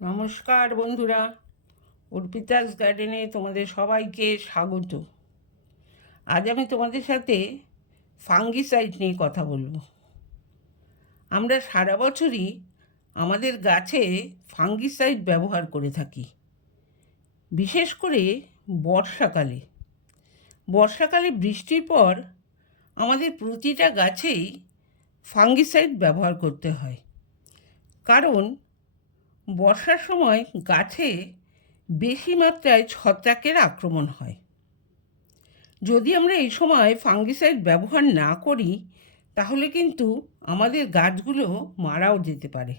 নমস্কার বন্ধুরা, অর্পিতাস গার্ডেনে তোমাদের সবাইকে স্বাগত। আজ আমি তোমাদের সাথে ফাঙ্গিসাইড নিয়ে কথা বলবো। আমরা সারা বছরই আমাদের গাছে ফাঙ্গিসাইড ব্যবহার করে থাকি, বিশেষ করে বর্ষাকালে বৃষ্টির পর আমাদের প্রতিটা গাছেই ফাঙ্গিসাইড ব্যবহার করতে হয়, কারণ বর্ষার সময় গাছে বেশি মাত্রায় ছত্রাকের আক্রমণ হয়। যদি আমরা এই সময় ফাঙ্গিসাইড ব্যবহার না করি তাহলে কিন্তু আমাদের গাছগুলো মারাও যেতে পারে।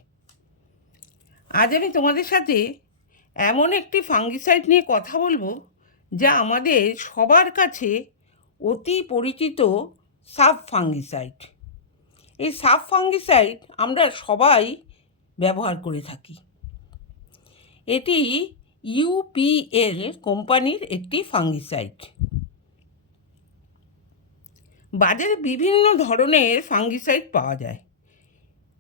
আজ আমি তোমাদের সাথে এমন একটি ফাঙ্গিসাইড নিয়ে কথা বলবো যা আমাদের সবার কাছে অতি পরিচিত সাব ফাঙ্গিসাইড। এই সাব ফাঙ্গিসাইড আমরা সবাই ব্যবহার করে থাকি। এটি ইউপিএল কোম্পানির একটি ফাঙ্গিসাইড। বাজারে বিভিন্ন ধরনের ফাঙ্গিসাইড পাওয়া যায়।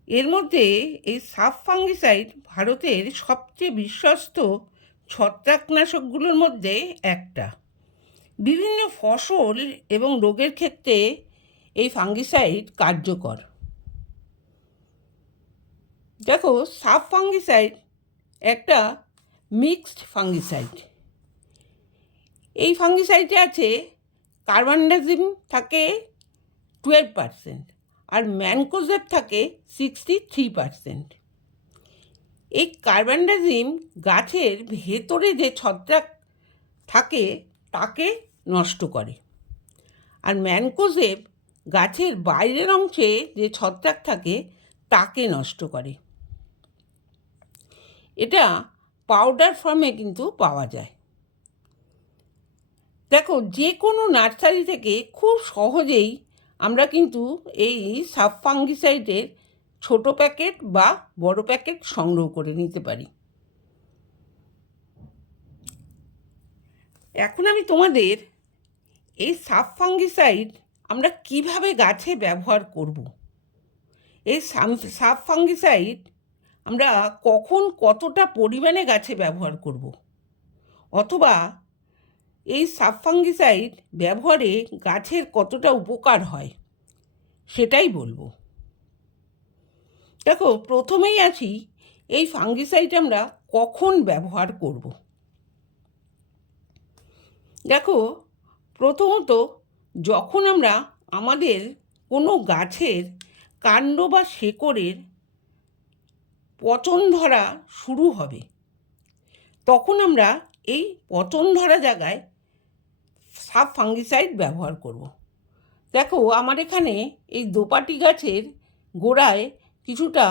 এর মধ্যে এই সাব ফাঙ্গিসাইড ভারতের সবচেয়ে বিশ্বস্ত ছত্রাকনাশকগুলোর মধ্যে একটা। বিভিন্ন ফসল এবং রোগের ক্ষেত্রে এই ফাঙ্গিসাইড কার্যকর। দেখো, সাব ফাঙ্গিসাইড একটা মিক্সড ফাঙ্গিসাইড। এই ফাঙ্গিসাইডে আছে কার্বানডাজিম থাকে 12% আর ম্যানকোজেব থাকে 63%। এই কার্বানডাজিম গাছের ভেতরে যে ছত্রাক থাকে তাকে নষ্ট করে, আর ম্যানকোজেব গাছের বাইরের অংশে যে ছত্রাক থাকে তাকে নষ্ট করে। এটা পাউডার ফর্মে কিন্তু পাওয়া যায়। দেখো, যে কোনো নার্সারি থেকে খুব সহজেই আমরা কিন্তু এই সাব ফাঙ্গিসাইডের ছোটো প্যাকেট বা বড় প্যাকেট সংগ্রহ করে নিতে পারি। এখন আমি তোমাদের এই সাব ফাঙ্গিসাইড আমরা কিভাবে গাছে ব্যবহার করব, এই সাব ফাঙ্গিসাইড আমরা কখন কতটা পরিমাণে গাছে ব্যবহার করব, অথবা এই সাব ফাঙ্গিসাইড ব্যবহারে গাছের কতটা উপকার হয় সেটাই বলবো। দেখো, প্রথমেই আছি এই ফাঙ্গিসাইড আমরা কখন ব্যবহার করব। দেখো, প্রথমত যখন আমরা আমাদের কোনো গাছের কাণ্ড বা শেকড়ের পচন ধরা শুরু হবে, তখন আমরা এই পচন ধরা জায়গায় সাব ফাঙ্গিসাইড ব্যবহার করব। দেখো, আমার এখানে এই দোপাটি গাছের গোড়ায় কিছুটা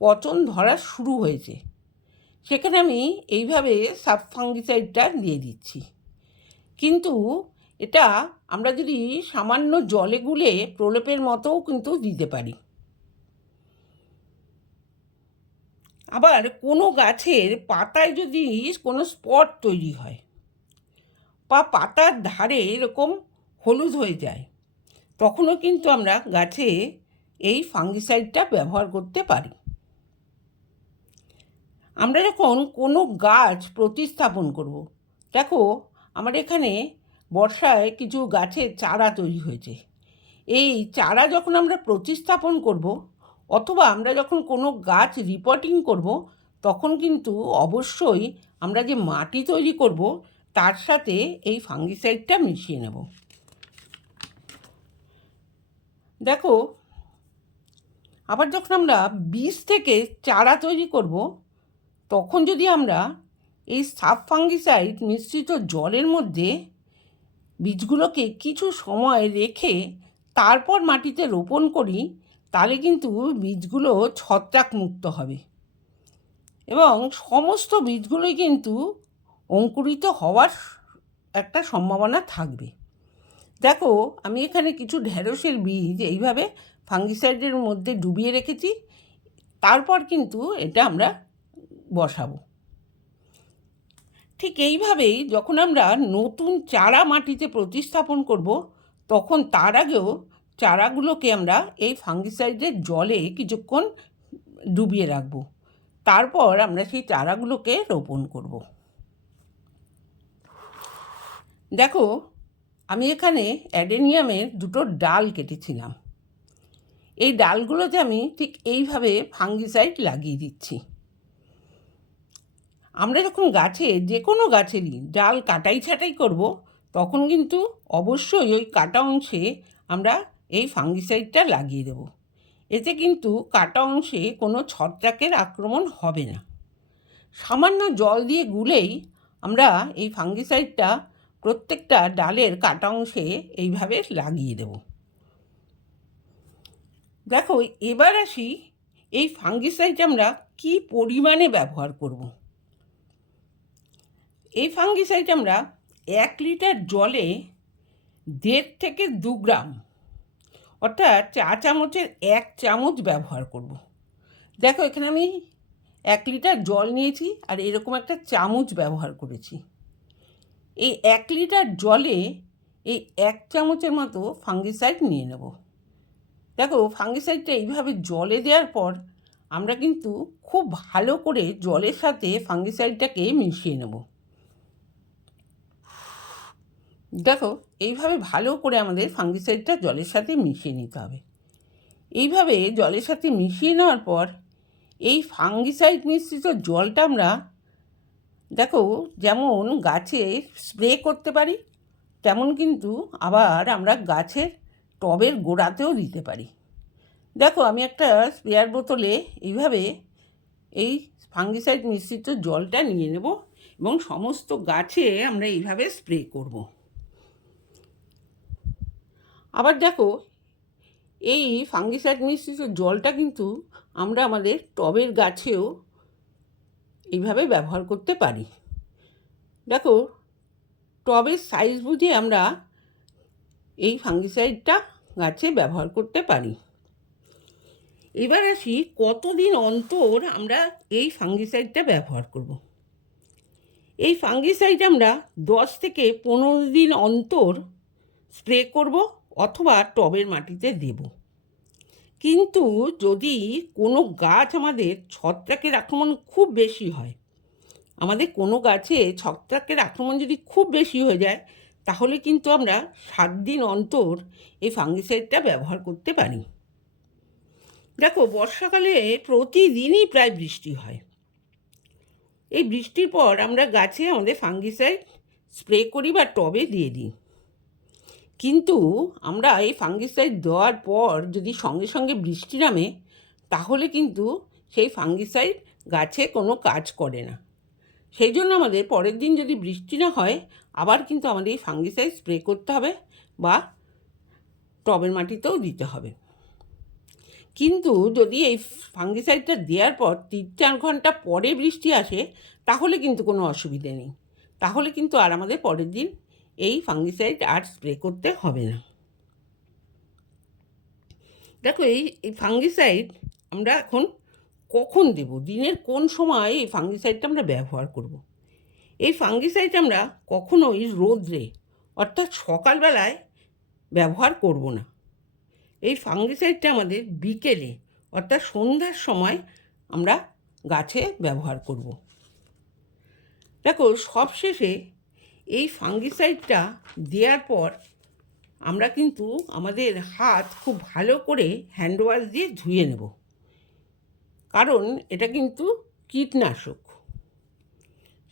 পচন ধরা শুরু হয়েছে, সেখানে আমি এইভাবে সাব ফাঙ্গিসাইডটা দিয়ে দিচ্ছি। কিন্তু এটা আমরা যদি সামান্য জলে গুলে প্রলেপের মতোও কিন্তু দিতে পারি। আবার কোনো গাছের পাতায় যদি কোনো স্পট তৈরি হয় বা পাতার ধারে এরকম হলুদ হয়ে যায়, তখনও কিন্তু আমরা গাছে এই ফাঙ্গিসাইডটা ব্যবহার করতে পারি। আমরা যখন কোনো গাছ প্রতিস্থাপন করব, দেখো আমার এখানে বর্ষায় কিছু গাছের চারা তৈরি হয়েছে। এই চারা যখন আমরা প্রতিস্থাপন করব অথবা আমরা যখন কোনো গাছ রিপোর্টিং করব, তখন কিন্তু অবশ্যই আমরা যে মাটি তৈরি করব তার সাথে এই ফাঙ্গিসাইডটা মিশিয়ে নেব। দেখো, আবার যখন আমরা বীজ থেকে চারা তৈরি করব, তখন যদি আমরা এই সাব ফাঙ্গিসাইড মিশ্রিত জলের মধ্যে বীজগুলোকে কিছু সময় রেখে তারপর মাটিতে রোপণ করি, তাহলে কিন্তু বীজগুলো ছত্রাক মুক্ত হবে এবং সমস্ত বীজগুলোই কিন্তু অঙ্কুরিত হওয়ার একটা সম্ভাবনা থাকবে। দেখো, আমি এখানে কিছু ঢেঁড়সের বীজ এইভাবে ফাঙ্গিসাইডের মধ্যে ডুবিয়ে রেখেছি, তারপর কিন্তু এটা আমরা বসাবো। ঠিক এইভাবেই যখন আমরা নতুন চারা মাটিতে প্রতিস্থাপন করব, তখন তার আগেও চারাগুলোকে আমরা এই ফাঙ্গিসাইডের জলে কিছুক্ষণ ডুবিয়ে রাখবো, তারপর আমরা সেই চারাগুলোকে রোপণ করব। দেখো, আমি এখানে অ্যাডেনিয়ামের দুটো ডাল কেটেছিলাম। এই ডালগুলোতে আমি ঠিক এইভাবে ফাঙ্গিসাইড লাগিয়ে দিচ্ছি। আমরা যখন গাছে যে কোনো গাছেরই ডাল কাটাই ছাঁটাই করব, তখন কিন্তু অবশ্যই ওই কাটা অংশে আমরা এই ফাঙ্গিসাইডটা লাগিয়ে দেব। এতে কিন্তু কাটা অংশে কোনো ছত্রাকের আক্রমণ হবে না। সামান্য জল দিয়ে গুলেই আমরা এই ফাঙ্গিসাইডটা প্রত্যেকটা ডালের কাটা অংশে এইভাবে লাগিয়ে দেব। দেখো, এবার আসি এই ফাঙ্গিসাইড আমরা কি পরিমাণে ব্যবহার করব। এই ফাঙ্গিসাইড আমরা 1 লিটার জলে 1.5 থেকে 2 গ্রাম, অর্থাৎ চা চামচের 1 চামচ ব্যবহার করব। দেখো, এখানে আমি 1 লিটার জল নিয়েছি আর এরকম একটা চামচ ব্যবহার করেছি। এই 1 লিটার জলে এই 1 চামচের মতো ফাঙ্গিসাইড নিয়ে নেব। দেখো, ফাঙ্গিসাইডটা এইভাবে জলে দেওয়ার পর আমরা কিন্তু খুব ভালো করে জলের সাথে ফাঙ্গিসাইডটাকে মিশিয়ে নেব। দেখো, এইভাবে ভালো করে আমাদের ফাঙ্গিসাইডটা জলের সাথে মিশিয়ে নিতে হবে। এইভাবে জলের সাথে মিশিয়ে নেওয়ার পর এই ফাঙ্গিসাইড মিশ্রিত জলটা আমরা, দেখো, যেমন গাছে স্প্রে করতে পারি, তেমন কিন্তু আবার আমরা গাছের টবের গোড়াতেও দিতে পারি। দেখো, আমি একটা স্প্রেয়ার বোতলে এইভাবে এই ফাঙ্গিসাইড মিশ্রিত জলটা নিয়ে নেব এবং সমস্ত গাছে আমরা এইভাবে স্প্রে করব। আবার দেখো, এই ফাঙ্গিসাইড মিশ্রিত জলটা কিন্তু আমরা আমাদের টবের গাছেও এইভাবে ব্যবহার করতে পারি। দেখো, টবের সাইজ বুঝে আমরা এই ফাঙ্গিসাইডটা গাছে ব্যবহার করতে পারি। এবার আসি কতদিন অন্তর আমরা এই ফাঙ্গিসাইডটা ব্যবহার করব। এই ফাঙ্গিসাইড আমরা 10 থেকে 15 দিন অন্তর স্প্রে করব অথবা টবের মাটিতে দেব। কিন্তু যদি কোনো গাছ আমাদের ছত্রাকের আক্রমণ খুব বেশি হয়, আমাদের কোনো গাছে ছত্রাকের আক্রমণ যদি খুব বেশি হয়ে যায়, তাহলে কিন্তু আমরা 7 দিন অন্তর এই ফাঙ্গিসাইডটা ব্যবহার করতে পারি। দেখো, বর্ষাকালে প্রতিদিনই প্রায় বৃষ্টি হয়। এই বৃষ্টির পর আমরা গাছে আমাদের ফাঙ্গিসাইড স্প্রে করি বা টবে দিয়ে দিই। কিন্তু আমরা এই ফাঙ্গিসাইড দেওয়ার পর যদি সঙ্গে সঙ্গে বৃষ্টি নামে, তাহলে কিন্তু সেই ফাঙ্গিসাইড গাছে কোনো কাজ করে না। সেই জন্য আমাদের পরের দিন যদি বৃষ্টি না হয়, আবার কিন্তু আমাদের এই ফাঙ্গিসাইড স্প্রে করতে হবে বা টবের মাটিতেও দিতে হবে। কিন্তু যদি এই ফাঙ্গিসাইডটা দেওয়ার পর 3-4 ঘন্টা পরে বৃষ্টি আসে, তাহলে কিন্তু কোনো অসুবিধে নেই। তাহলে কিন্তু আর আমাদের পরের দিন এই ফাঙ্গিসাইড আর স্প্রে করতে হবে না। দেখো, এই ফাঙ্গিসাইড আমরা এখন কখন দেব, দিনের কোন সময় এই ফাঙ্গিসাইডটা আমরা ব্যবহার করব। এই ফাঙ্গিসাইড আমরা কখনোই রোদ্রে, অর্থাৎ সকালবেলায় ব্যবহার করব না। এই ফাঙ্গিসাইডটা আমাদের বিকেলে, অর্থাৎ সন্ধ্যার সময় আমরা গাছে ব্যবহার করব। দেখো, সবশেষে এই ফাঙ্গিসাইডটা দেওয়ার পর আমরা কিন্তু আমাদের হাত খুব ভালো করে হ্যান্ড ওয়াশ দিয়ে ধুয়ে নেব, কারণ এটা কিন্তু কীটনাশক।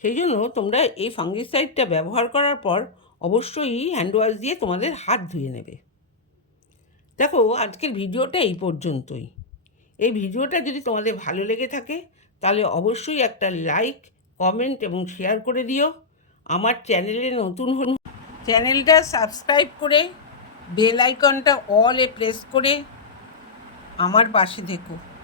সেই জন্য তোমরা এই ফাঙ্গিসাইডটা ব্যবহার করার পর অবশ্যই হ্যান্ড ওয়াশ দিয়ে তোমাদের হাত ধুয়ে নেবে। দেখো, আজকের ভিডিওটা এই পর্যন্তই। এই ভিডিওটা যদি তোমাদের ভালো লেগে থাকে, তাহলে অবশ্যই একটা লাইক, কমেন্ট এবং শেয়ার করে দিও। আমার চ্যানেলে নতুন হন, চ্যানেলটা সাবস্ক্রাইব করে বেল আইকনটা অলে প্রেস করে আমার পাশে থেকো।